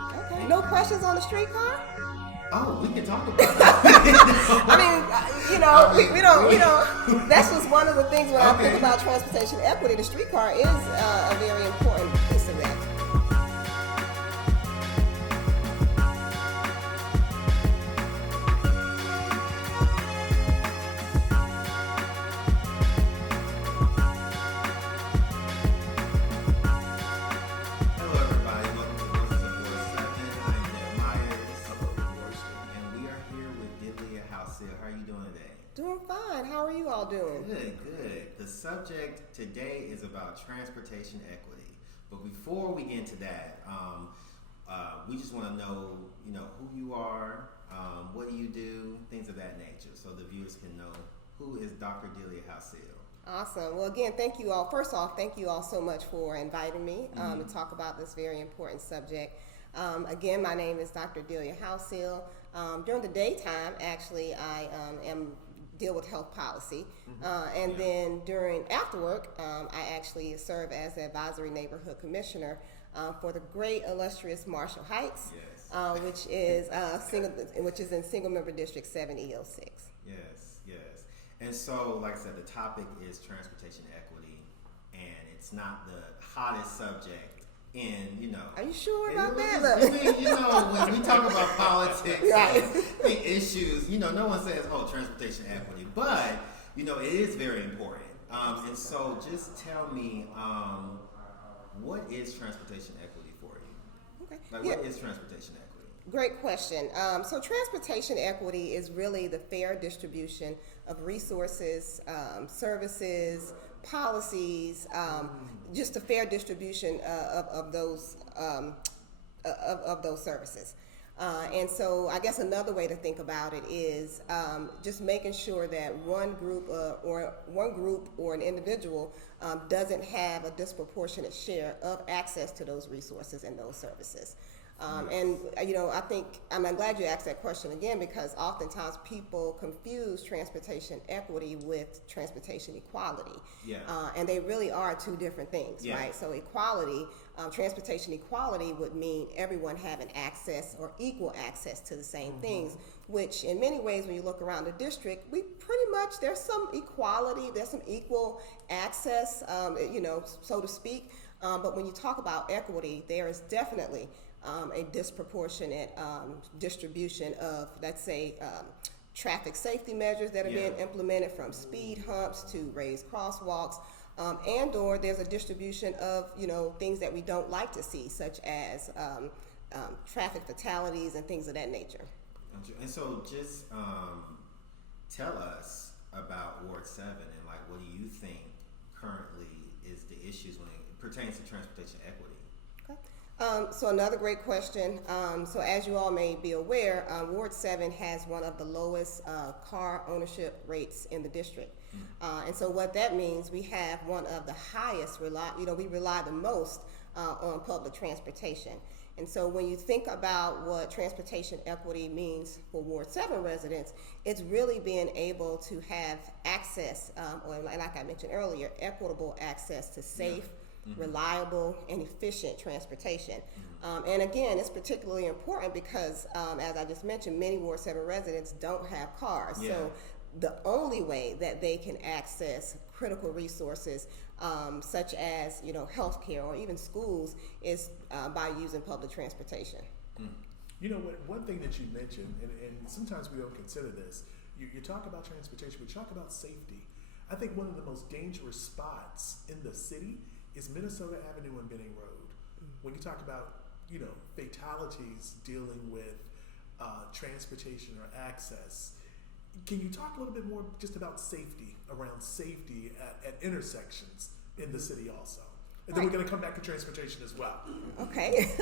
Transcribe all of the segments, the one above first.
Okay. No questions on the streetcar? Oh, we can talk about that. I mean, we don't. That's just one of the things when I think about transportation equity. The streetcar is a very important piece of that. Hello, everybody. Welcome to Voices of Ward 7. I'm Ned Myers. Hello, and we are here with Delia Houseal. How are you doing today? Doing fine. How are you all doing? Good, good. The subject today is about transportation equity. But before we get into that, we just want to know, who you are, what do you do, things of that nature, so the viewers can know who is Dr. Delia Houseal. Awesome. Well, again, thank you all. First off, thank you all so much for inviting me to talk about this very important subject. Again, my name is Dr. Delia Houseal. During the daytime, actually, I deal with health policy. Then after work, I actually serve as the advisory neighborhood commissioner for the great illustrious Marshall Heights, Yes. which is in single member district 7E06. Yes. And so, like I said, the topic is transportation equity, and it's not the hottest subject in, Are you sure about that? When we talk about politics Right. and issues, no one says, transportation equity, but, it is very important. And so just tell me, what is transportation equity for you? Okay. What is transportation equity? Great question. So transportation equity is really the fair distribution of resources, services, policies, just a fair distribution of those services. And so I guess another way to think about it is just making sure that one group or an individual doesn't have a disproportionate share of access to those resources and those services. I think I'm glad you asked that question again, because oftentimes people confuse transportation equity with transportation equality. And they really are two different things, right? So equality, transportation equality would mean everyone having access or equal access to the same things, which in many ways, when you look around the district, we pretty much, there's some equality, there's some equal access, so to speak. But when you talk about equity, there is definitely a disproportionate distribution of, let's say, traffic safety measures that are being implemented, from speed humps to raised crosswalks, and or there's a distribution of things that we don't like to see, such as traffic fatalities and things of that nature. And so just tell us about Ward 7 and what do you think currently is the issues when it pertains to transportation equity? So another great question. So as you all may be aware, Ward 7 has one of the lowest car ownership rates in the district. And so what that means, we have one of the highest we rely the most on public transportation. And so when you think about what transportation equity means for Ward 7 residents, it's really being able to have access, or like I mentioned earlier, equitable access to safe, reliable, and efficient transportation. And again, it's particularly important because, as I just mentioned, many Ward 7 residents don't have cars. So the only way that they can access critical resources, such as healthcare or even schools, is by using public transportation. One thing that you mentioned, and sometimes we don't consider this, you talk about transportation, we talk about safety. I think one of the most dangerous spots in the city is Minnesota Avenue and Benning Road. When you talk about, fatalities dealing with transportation or access, can you talk a little bit more just about safety, around safety at intersections in the city also? And then we're going to come back to transportation as well. Okay.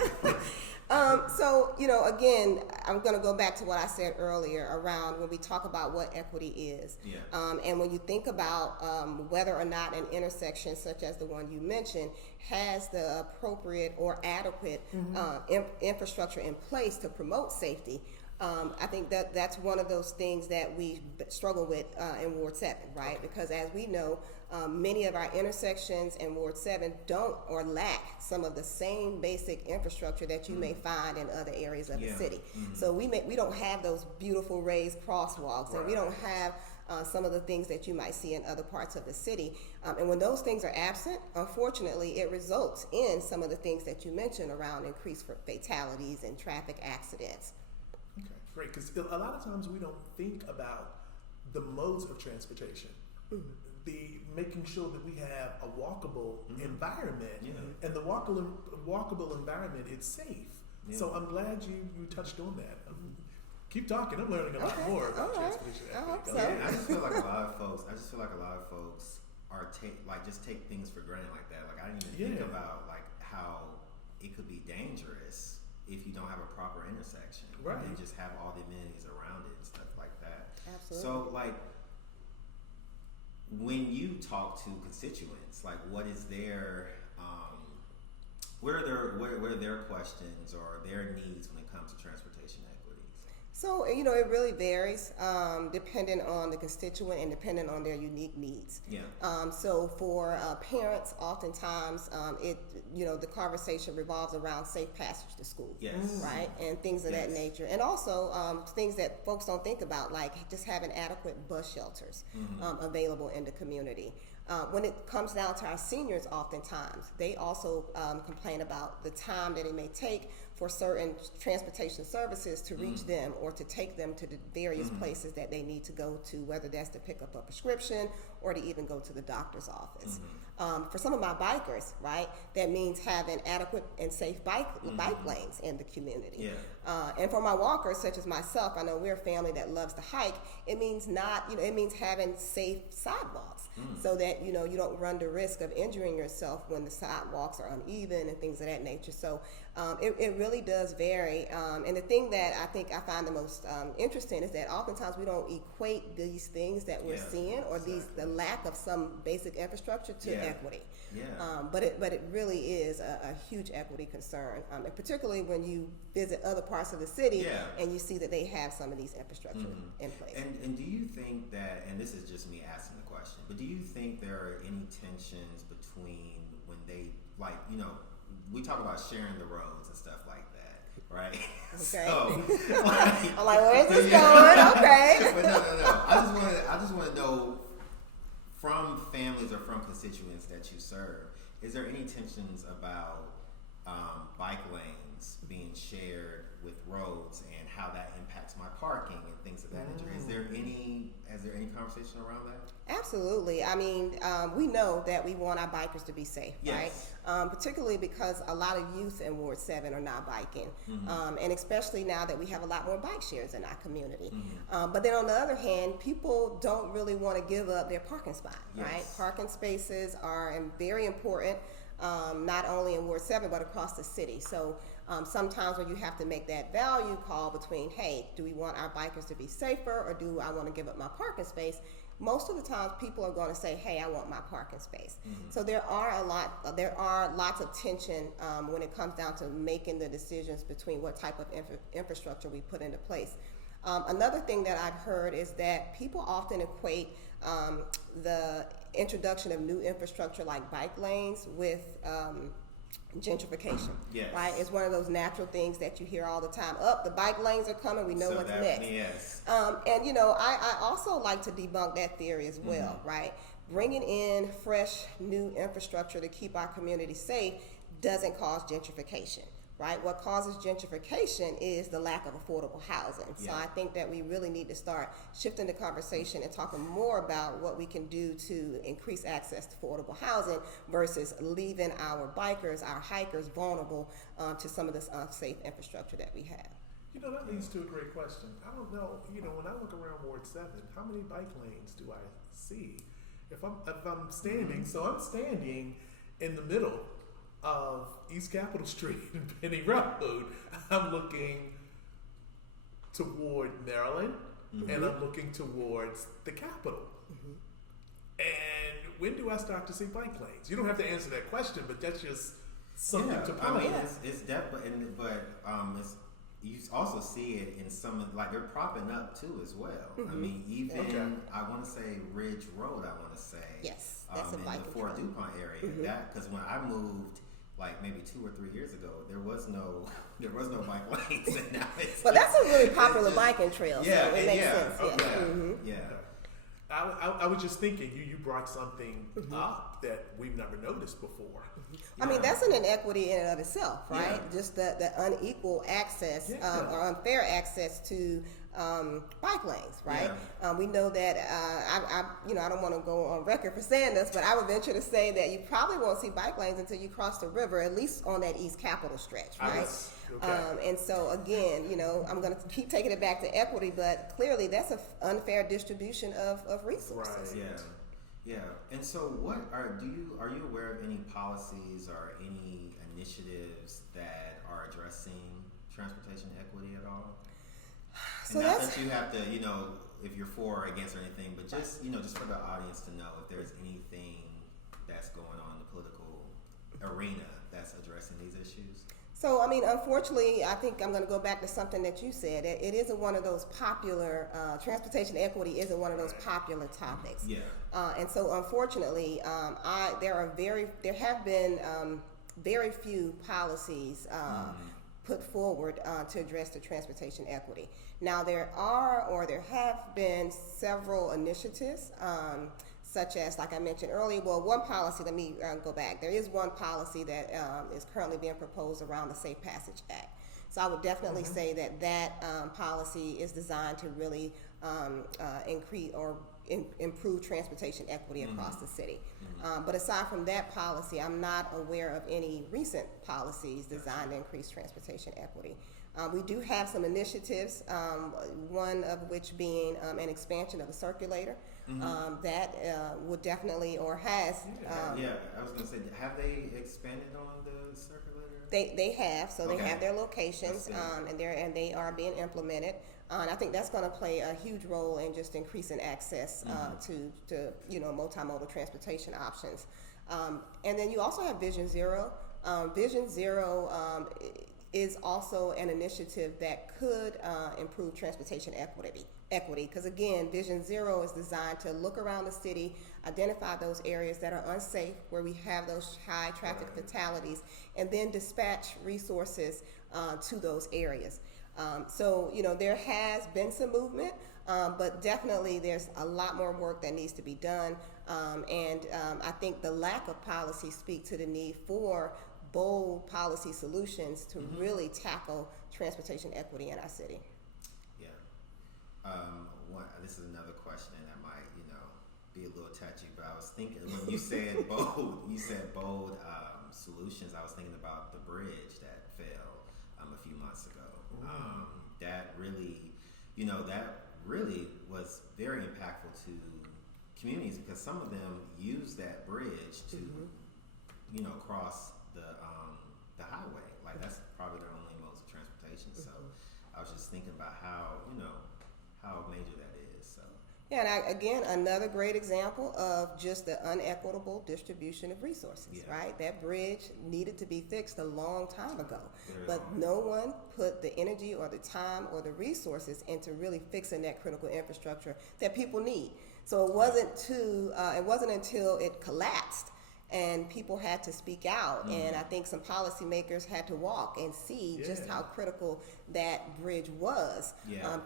Again, I'm going to go back to what I said earlier around when we talk about what equity is. And when you think about whether or not an intersection such as the one you mentioned has the appropriate or adequate infrastructure in place to promote safety, I think that that's one of those things that we struggle with in Ward 7, right? Because as we know, many of our intersections in Ward 7 don't or lack some of the same basic infrastructure that you may find in other areas of the city. So we don't have those beautiful raised crosswalks, and we don't have some of the things that you might see in other parts of the city. And when those things are absent, unfortunately, it results in some of the things that you mentioned around increased fatalities and traffic accidents. Okay, great. Because a lot of times we don't think about the modes of transportation. The making sure that we have a walkable environment, and the walkable environment is safe. So I'm glad you touched on that. Keep talking. I'm learning a lot more about transportation. I hope so. Yeah, I just feel like a lot of folks are just take things for granted like that. Like I didn't even think about like how it could be dangerous if you don't have a proper intersection, right? And just have all the amenities around it and stuff like that. Absolutely. So like, when you talk to constituents, like what is their what are their questions or their needs when it comes to transportation equities? So, it really varies depending on the constituent and depending on their unique needs. Yeah. So for parents, oftentimes the conversation revolves around safe passage to school. Yes. Right? And things of that nature. And also things that folks don't think about, like just having adequate bus shelters available in the community. When it comes down to our seniors, oftentimes, they also complain about the time that it may take for certain transportation services to reach them or to take them to the various places that they need to go to, whether that's to pick up a prescription or to even go to the doctor's office. For some of my bikers, right, that means having adequate and safe bike lanes in the community. Yeah. And for my walkers, such as myself, I know we're a family that loves to hike. It means it means having safe sidewalks so that you don't run the risk of injuring yourself when the sidewalks are uneven and things of that nature. So it really does vary. And the thing that I think I find the most interesting is that oftentimes we don't equate these things that we're seeing or the lack of some basic infrastructure to equity. Yeah. But it really is a huge equity concern, and particularly when you visit other parts of the city and you see that they have some of these infrastructure in place. And do you think that, and this is just me asking the question, but do you think there are any tensions between when they, we talk about sharing the roads and stuff like that, right? Okay. So, I'm like, where's this going? Okay. But no. I just want to know from families or from constituents that you serve, is there any tensions about bike lanes being shared with roads and how that impacts my parking and things of that nature? Is there any conversation around that? Absolutely. I mean, we know that we want our bikers to be safe, right? Particularly because a lot of youth in Ward 7 are not biking, and especially now that we have a lot more bike shares in our community. But then on the other hand, people don't really want to give up their parking spot, right? Parking spaces are very important, not only in Ward 7, but across the city. So sometimes when you have to make that value call between, hey, do we want our bikers to be safer or do I want to give up my parking space? Most of the times people are going to say, hey, I want my parking space. So there are lots of tension when it comes down to making the decisions between what type of infrastructure we put into place. Another thing that I've heard is that people often equate the introduction of new infrastructure like bike lanes with gentrification. Right? It's one of those natural things that you hear all the time. The bike lanes are coming, we know what's next. And I also like to debunk that theory as well, right? Bringing in fresh new infrastructure to keep our community safe doesn't cause gentrification. Right? What causes gentrification is the lack of affordable housing. So I think that we really need to start shifting the conversation and talking more about what we can do to increase access to affordable housing versus leaving our bikers, our hikers vulnerable to some of this unsafe infrastructure that we have. That leads to a great question. I don't know, when I look around Ward 7, how many bike lanes do I see? If I'm standing, so I'm standing in the middle of East Capitol Street and Penny Road. I'm looking toward Maryland and I'm looking towards the Capitol. And when do I start to see bike lanes? You don't have to answer that question, but that's just something to ponder. I mean, it's definitely, but you also see it in some like they're propping up too as well. I mean, even I want to say Ridge Road. I want to say Yes, that's a in biking the Fort trail. DuPont area. That because when I moved, like maybe 2 or 3 years ago, there was no bike lanes. And now it's But that's a really popular just- biking trail, Yeah, so it makes yeah, sense. yeah, yeah. I was just thinking you brought something up that we've never noticed before. I mean, that's an inequity in and of itself, right? Yeah. Just the unequal access or unfair access to bike lanes, right? We know that I don't want to go on record for saying this, but I would venture to say that you probably won't see bike lanes until you cross the river, at least on that East Capitol stretch, right? And so again, I'm going to keep taking it back to equity, but clearly that's an unfair distribution of resources. Right. Yeah. And so, what are you aware of any policies or any initiatives that are addressing transportation equity at all? So and not that's that you have to, if you're for or against or anything, but just just for the audience to know if there's anything that's going on in the political arena that's addressing these issues. So, I mean, unfortunately, I think I'm going to go back to something that you said. It isn't one of those popular, transportation equity isn't one of those popular topics. Yeah. And so, unfortunately, there have been very few policies put forward to address the transportation equity. Now, there have been several initiatives, such as, like I mentioned earlier, one policy, let me go back. There is one policy that is currently being proposed around the Safe Passage Act. So I would definitely say that policy is designed to really increase or improve transportation equity across the city. But aside from that policy, I'm not aware of any recent policies designed to increase transportation equity. We do have some initiatives, one of which being an expansion of the circulator. That would definitely, or has. I was going to say, have they expanded on the circulator? They have, so they have their locations, That's and they are being implemented. And I think that's going to play a huge role in just increasing access to multimodal transportation options. And then you also have Vision Zero. Vision Zero is also an initiative that could improve transportation equity. Because again, Vision Zero is designed to look around the city, identify those areas that are unsafe, where we have those high traffic fatalities, and then dispatch resources to those areas. So there has been some movement, but definitely there's a lot more work that needs to be done. And I think the lack of policy speaks to the need for bold policy solutions to really tackle transportation equity in our city. This is another question that might, be a little touchy, but I was thinking when you said bold solutions, I was thinking about the bridge that fell a few months ago. That really was very impactful to communities because some of them use that bridge to, cross the highway. Like that's probably their only modes of transportation. So I was just thinking about how major that is. So. Yeah, and again, another great example of just the unequitable distribution of resources, right? That bridge needed to be fixed a long time ago, but no one put the energy or the time or the resources into really fixing that critical infrastructure that people need. So it wasn't until it collapsed and people had to speak out, and I think some policymakers had to walk and see just how critical that bridge was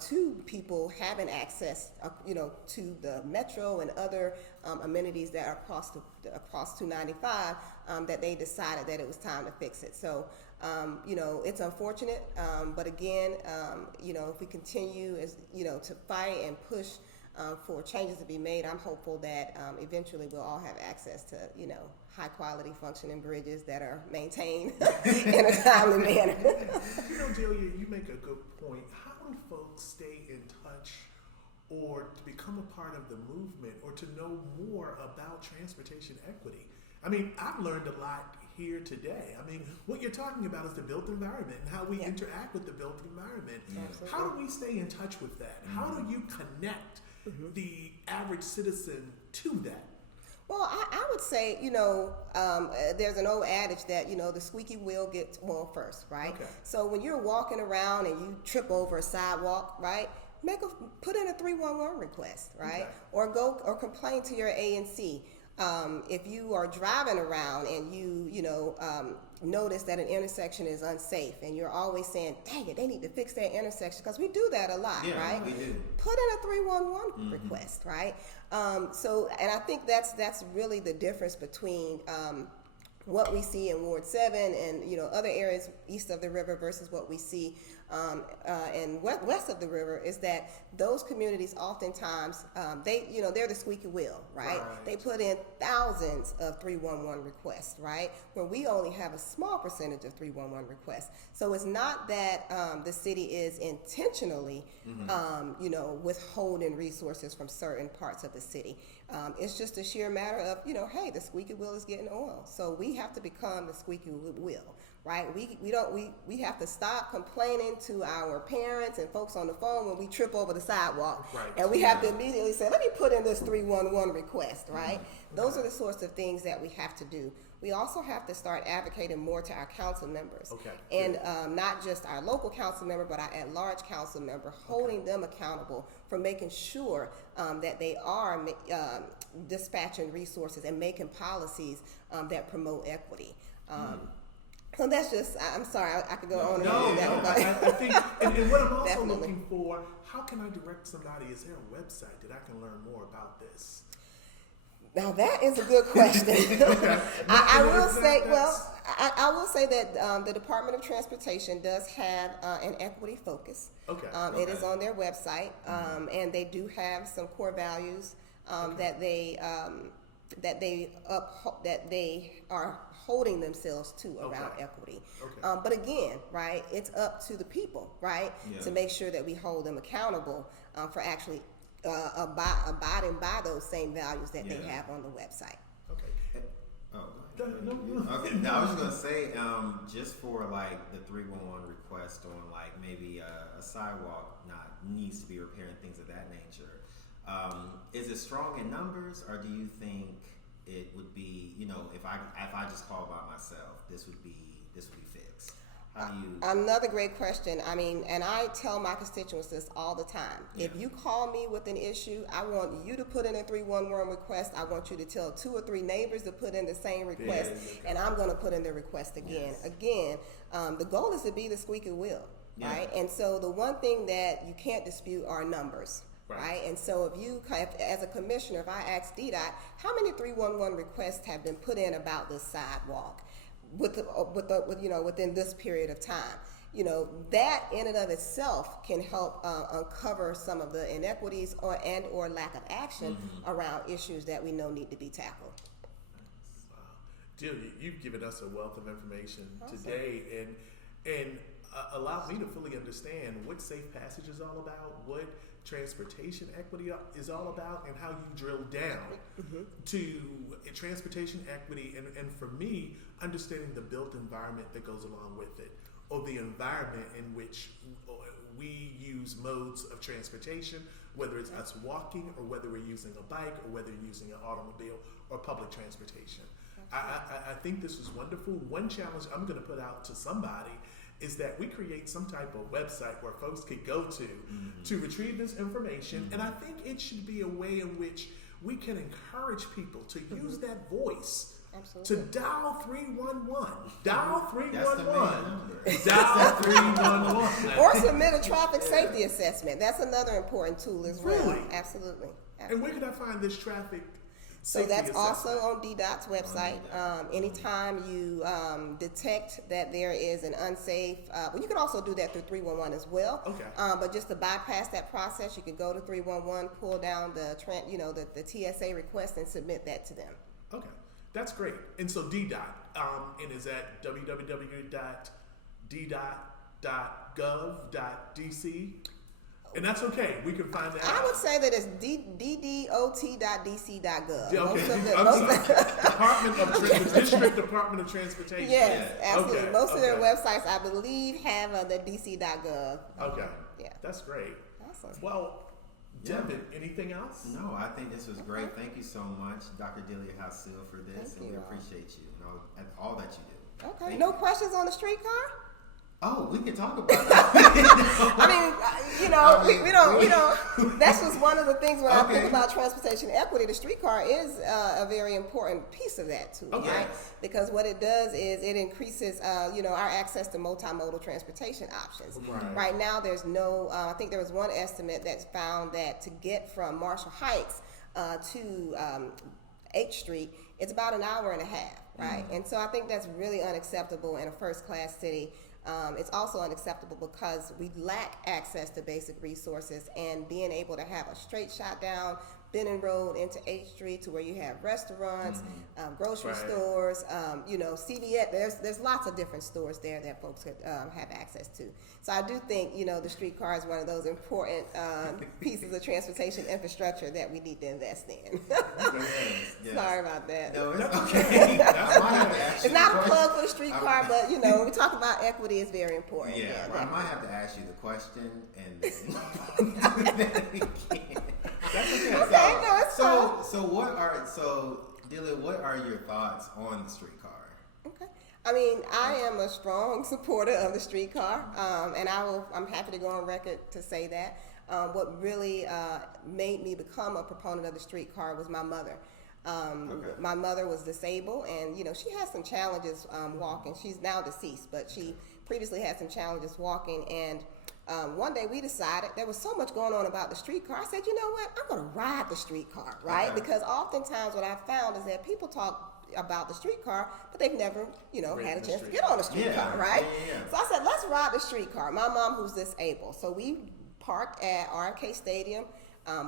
to people having access, to the metro and other amenities that are across 295. That they decided that it was time to fix it. So, it's unfortunate, but again, if we continue to fight and push for changes to be made, I'm hopeful that eventually we'll all have access to, high quality functioning bridges that are maintained in a timely manner. Delia, you make a good point. How do folks stay in touch or to become a part of the movement or to know more about transportation equity? I mean, I've learned a lot here today. I mean, what you're talking about is the built environment and how we interact with the built environment. How do we stay in touch with that? How do you connect the average citizen to that? Well, I would say, there's an old adage that, the squeaky wheel gets oil first, right? Okay. So when you're walking around and you trip over a sidewalk, right? Put in a 311 request, right? Okay. Or complain to your ANC. If you are driving around and you notice that an intersection is unsafe and you're always saying, dang it, they need to fix that intersection, because we do that a lot, Yeah, right? we do. Put in a 311 request, right? And I think that's really the difference between what we see in Ward 7 and other areas east of the river versus what we see and west of the river, is that those communities oftentimes they're the squeaky wheel, right? They put in thousands of 311 requests, right? Where we only have a small percentage of 311 requests. So it's not that the city is intentionally withholding resources from certain parts of the city. It's just a sheer matter of hey, the squeaky wheel is getting oil, so we have to become the squeaky wheel. Right, we have to stop complaining to our parents and folks on the phone when we trip over the sidewalk, Right. and we have to immediately say, "Let me put in this 311 request." Right, those are the sorts of things that we have to do. We also have to start advocating more to our council members, and not just our local council member, but our at-large council member, holding them accountable for making sure that they are dispatching resources and making policies that promote equity. So that's just, I'm sorry, I could go on and on. I think, and what I'm also Definitely. looking for, how can I direct somebody? Is there a website that I can learn more about this? Now that is a good question. I will say that the Department of Transportation does have an equity focus. It is on their website, and they do have some core values that they are holding themselves to around equity. But again, right, it's up to the people, right, to make sure that we hold them accountable for actually abiding by those same values that they have on the website. Okay. Now I was just gonna say, just for like the 311 request on like maybe a sidewalk needs to be repaired and things of that nature. Is it strong in numbers, or do you think it would be, if I just call by myself, this would be fixed? How do you? Another great question. I mean, and I tell my constituents this all the time. If you call me with an issue, I want you to put in a 311 request. I want you to tell 2 or 3 neighbors to put in the same request, and I'm going to put in the request again. Again, the goal is to be the squeaky wheel, right? And so the one thing that you can't dispute are numbers. Right, and so as a commissioner, if I ask DDOT, how many 311 requests have been put in about this sidewalk within this period of time? That in and of itself can help uncover some of the inequities or lack of action around issues that we know need to be tackled. Wow, Delia, you've given us a wealth of information today, and allowed me to fully understand what safe passage is all about, what transportation equity is all about, and how you drill down to transportation equity, and for me, understanding the built environment that goes along with it, or the environment in which we use modes of transportation, whether it's us walking or whether we're using a bike or whether you're using an automobile or public transportation. I think this is wonderful. One challenge I'm going to put out to somebody is that we create some type of website where folks could go to retrieve this information. And I think it should be a way in which we can encourage people to use that voice to dial 311. Dial 311. Dial 311. Or submit a traffic safety assessment. That's another important tool as well. Really? Absolutely. And where can I find this traffic So that's safety also assessment? on DDOT's website. Anytime you detect that there is an unsafe, you can also do that through 311 as well. But just to bypass that process, you can go to 311, pull down the TSA request, and submit that to them. Okay, that's great. And so DDOT, and is at www.ddot.gov.dc. And that's okay. We can find that out. I would say that it's ddot.dc.gov. The District Department of Transportation. Yes, absolutely. Okay, Most of their websites, I believe, have the dc.gov. Okay. Yeah. That's great. Awesome. Well, Devin, anything else? No, I think this was great. Thank you so much, Dr. Delia Houseal, for this, and we appreciate you and all that you do. Okay. Thank No you. questions on the streetcar? Oh, we can talk about that. I mean, we don't. That's just one of the things when I think about transportation equity. The streetcar is a very important piece of that too, right? Yes. Because what it does is it increases, our access to multimodal transportation options. Right now, there's no. I think there was one estimate that found that to get from Marshall Heights to H Street, it's about an hour and a half, right? And so I think that's really unacceptable in a first-class city. It's also unacceptable because we lack access to basic resources, and being able to have a straight shot down Benning Road into H Street to where you have restaurants, grocery stores, CVS. There's lots of different stores there that folks could have access to. So I do think, the streetcar is one of those important pieces of transportation infrastructure that we need to invest in. Yes. Sorry about that. No, it's okay. It's not a plug for the streetcar, but when we talk about equity, it's very important. Yeah, I might have to ask you the question, and then That's okay. Okay, no, it's fine. So Delia, what are your thoughts on the streetcar? Okay. I mean, I am a strong supporter of the streetcar, and I'm happy to go on record to say that. What really made me become a proponent of the streetcar was my mother. My mother was disabled, and she had some challenges walking. She's now deceased, but she previously had some challenges walking, and one day we decided there was so much going on about the streetcar. I said, you know what, I'm going to ride the streetcar, right? Okay. Because oftentimes what I found is that people talk about the streetcar, but they've never, had a chance to get on the streetcar, right? Yeah. So I said, let's ride the streetcar. My mom, who's disabled, so we parked at RFK Stadium,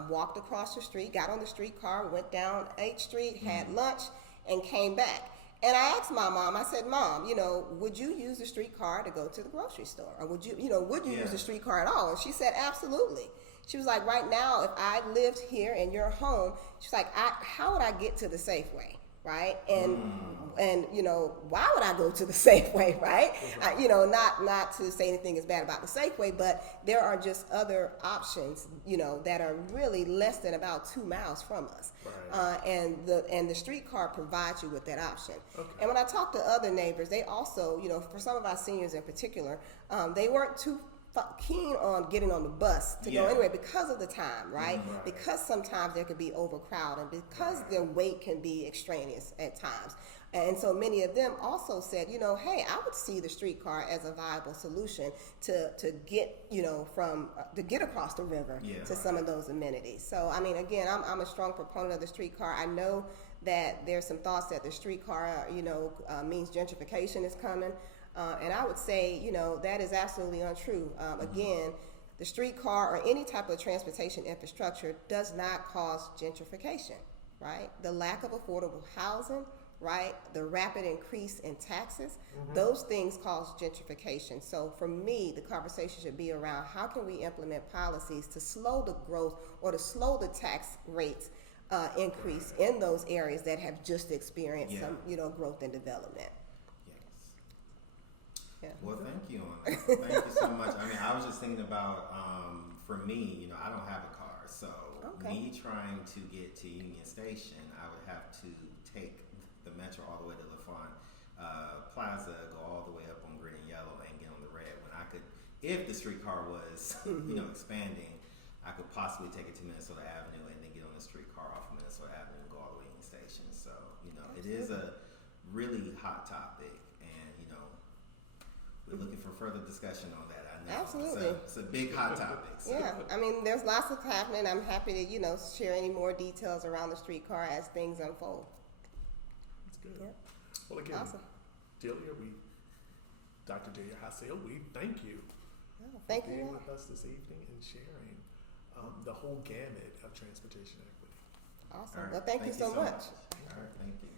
walked across the street, got on the streetcar, went down H Street, had lunch, and came back. And I asked my mom, I said, Mom, would you use the streetcar to go to the grocery store? Or would you use the streetcar at all? And she said, absolutely. She was like, right now, if I lived here in your home, she's like, how would I get to the Safeway, right? And why would I go to the Safeway, right? Not to say anything is bad about the Safeway, but there are just other options, that are really less than about 2 miles from us. Right. And the streetcar provides you with that option. Okay. And when I talk to other neighbors, they also, for some of our seniors in particular, they weren't too keen on getting on the bus to go anywhere because of the time, right? Because sometimes there could be overcrowding, because their weight can be extraneous at times. And so many of them also said, hey, I would see the streetcar as a viable solution to get, to get across the river to some of those amenities. So, I mean, again, I'm a strong proponent of the streetcar. I know that there's some thoughts that the streetcar, means gentrification is coming. And I would say, that is absolutely untrue. Again, the streetcar or any type of transportation infrastructure does not cause gentrification, right? The lack of affordable housing, right? The rapid increase in taxes, those things cause gentrification. So for me, the conversation should be around how can we implement policies to slow the growth or to slow the tax rates increase in those areas that have just experienced some, growth and development. Yeah. Well, thank you on that. Thank you so much. I mean, I was just thinking about, for me, I don't have a car. So me trying to get to Union Station, I would have to take the metro all the way to LaFont Plaza, go all the way up on green and yellow, and get on the red. When I could, if the streetcar was, expanding, I could possibly take it to Minnesota Avenue and then get on the streetcar off of Minnesota Avenue and go all the way to Union Station. So, it is a really hot topic. We're looking for further discussion on that. I know. Absolutely. It's a big hot topic. So. Yeah, I mean, there's lots of happening. I'm happy to, share any more details around the streetcar as things unfold. That's good. Yep. Well, again, awesome. Dr. Delia Houseal, we thank you for being with us this evening and sharing the whole gamut of transportation equity. Awesome. Right. Well, thank you so much. All right, thank you.